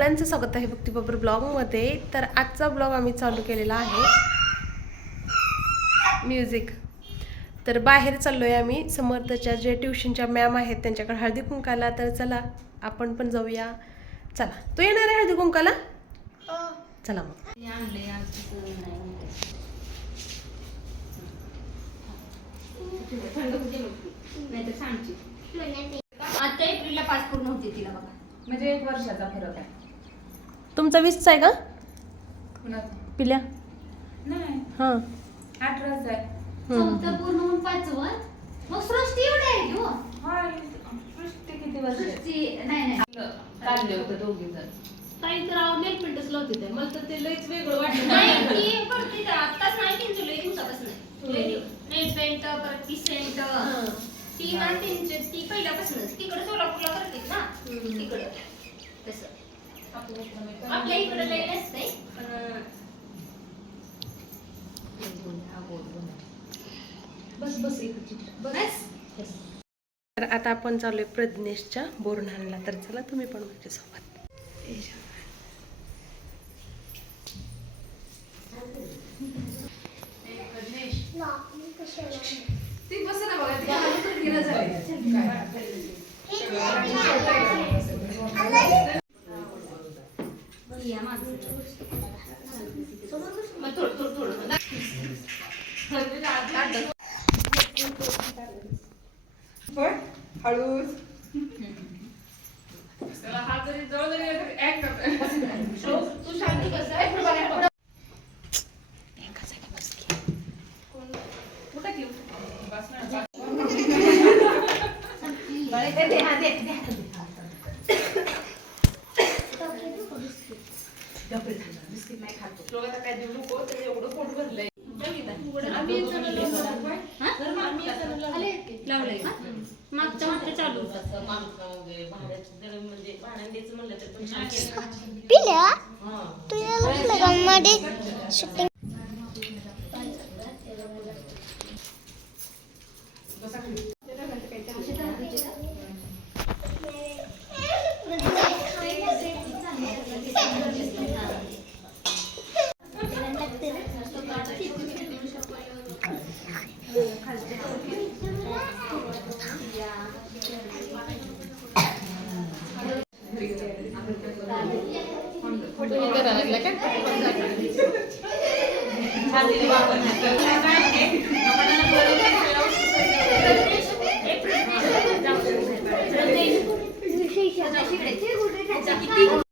सगळ्यांचं स्वागत आहे भक्ती बरोबर ब्लॉगमध्ये. तर आजचा ब्लॉग आम्ही चालू केलेला आहे म्युझिक. तर बाहेर चाललो आहे आम्ही, समर्थच्या जे ट्युशनच्या मॅम आहेत त्यांच्याकडे हळदी कुंकाला. तर चला आपण पण जाऊया. चला, तू येणार आहे हळदी कुंकाला? चला मग. आता एप्रिलला 5 पूर्ण होते तिला बघा. म्हणजे 1 वर्षाचा फरक आहे. तुमचा 20चा आहे का पिल्या? नाही, हां 18चा आहे. 4th पूर्ण होऊन 5व. मग सृष्टी एवढी आहे हो. हा, सृष्टी किती वर्ष आहे? सृष्टी नाही चालले होते दोघी जण. काही तर नेल पेंटच लावते ते. मला तर ते लईच वेगळं वाटलं. नाही ती करते का आत्ताच नाही त्यांचं लई दिवसापासून नेल पेंट परत ती सेंट ती ना त्यांची ती पहिल्यापासूनच तिकडे सोलापूरला करते ना तिकडे तसं आपल्या इकडे लई नसतंय पण बस इकडची बस. तर आता आपण चालू आहे प्रज्ञेशच्या बोरणाला. तर चला तुम्ही पण माझ्यासोबत. ती बस ना बघा, ती हालतच गेलं झालंय. या माणसं मग थोडं पण हळूच हा जरी जवळ जरी ऍक्ट करतोय. तू शांती कसं आहे? कुठं घेऊ? बस ना. लोकांना काय देऊ नको, त्याचं एवढं पोट भरलंय. आम्ही लावलंय का मागच्या चालू पिल्या तुझ्या मध्ये शूटिंग